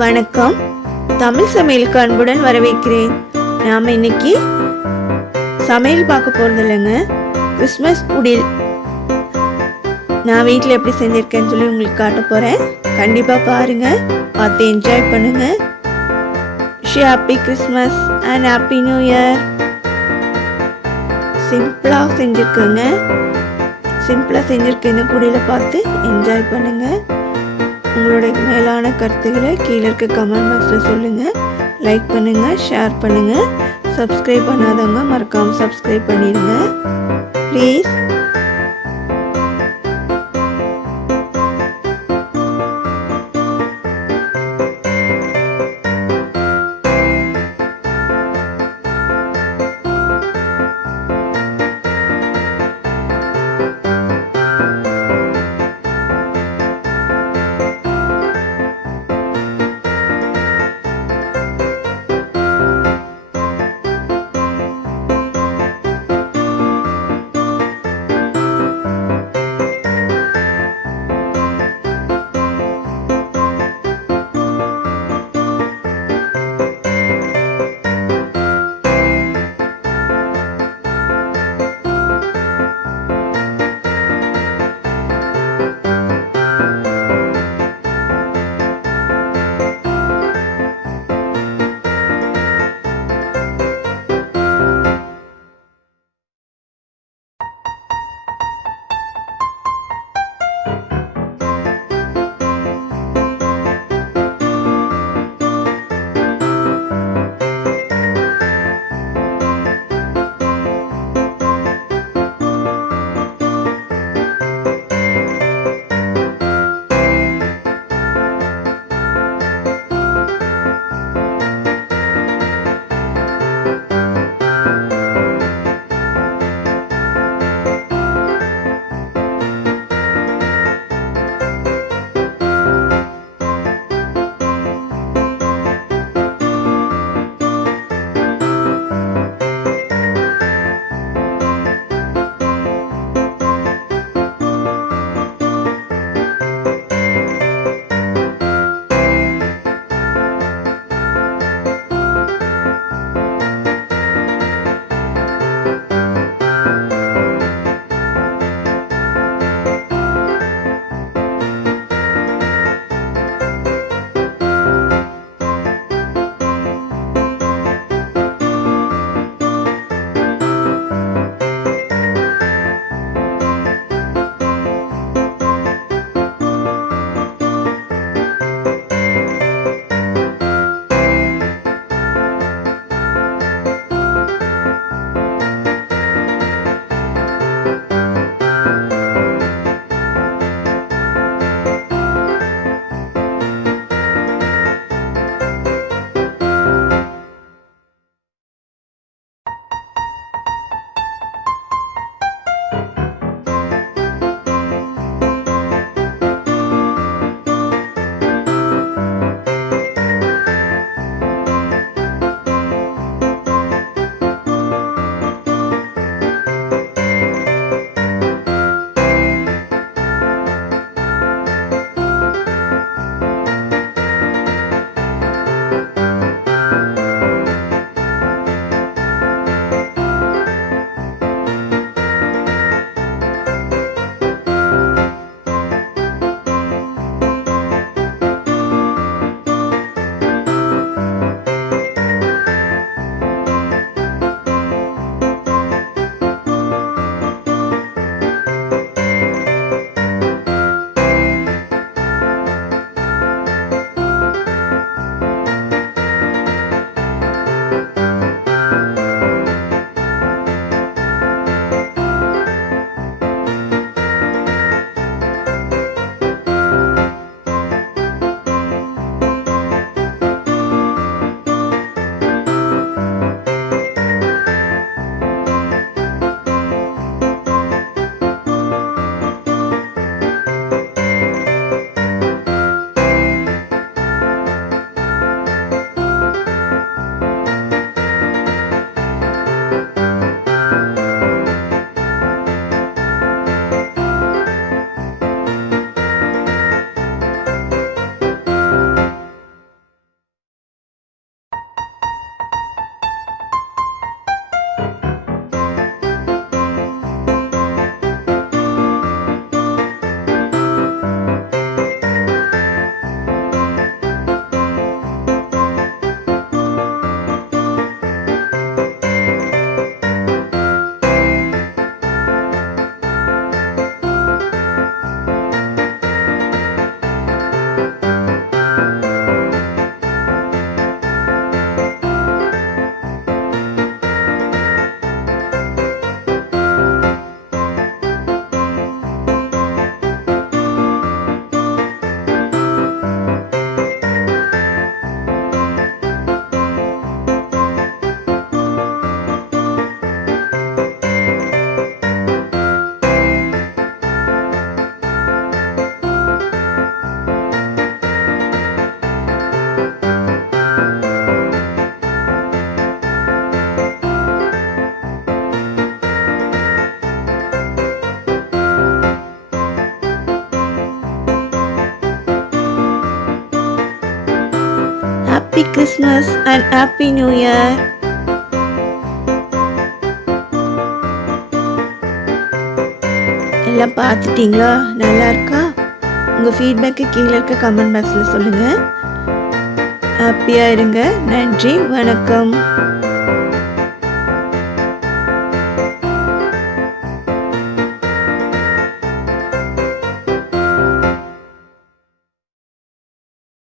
வணக்கம். தமிழ் சமையலுக்கு அன்புடன் வரவேற்கிறேன். நாம் இன்னைக்கு சமையல் பார்க்க போகிறது இல்லைங்க, கிறிஸ்மஸ் குடில் நான் வீட்டில் எப்படி செஞ்சுருக்கேன்னு சொல்லி உங்களுக்கு காட்ட போகிறேன். கண்டிப்பாக பாருங்கள், பார்த்து என்ஜாய் பண்ணுங்கள். Happy Christmas and happy new year. சிம்பிளாக செஞ்சுருக்கேங்க. சிம்பிளாக செஞ்சுருக்க இந்த குடியில் பார்த்து என்ஜாய் பண்ணுங்கள். உங்களுடைய மேலான கருத்துக்களை கீழே இருக்க கமெண்ட் பாக்ஸில் சொல்லுங்கள். லைக் பண்ணுங்கள், ஷேர் பண்ணுங்கள். சப்ஸ்கிரைப் பண்ணாதவங்க மறக்காமல் சப்ஸ்கிரைப் பண்ணிடுங்க please. Happy Christmas and happy new year. எல்லாம் பார்த்துட்டிங்களா? நல்லா இருக்கா? உங்கள் ஃபீட்பேக்கு கீழே இருக்க கமெண்ட் பாக்ஸில் சொல்லுங்கள். ஹாப்பியாக இருங்க. நன்றி, வணக்கம்.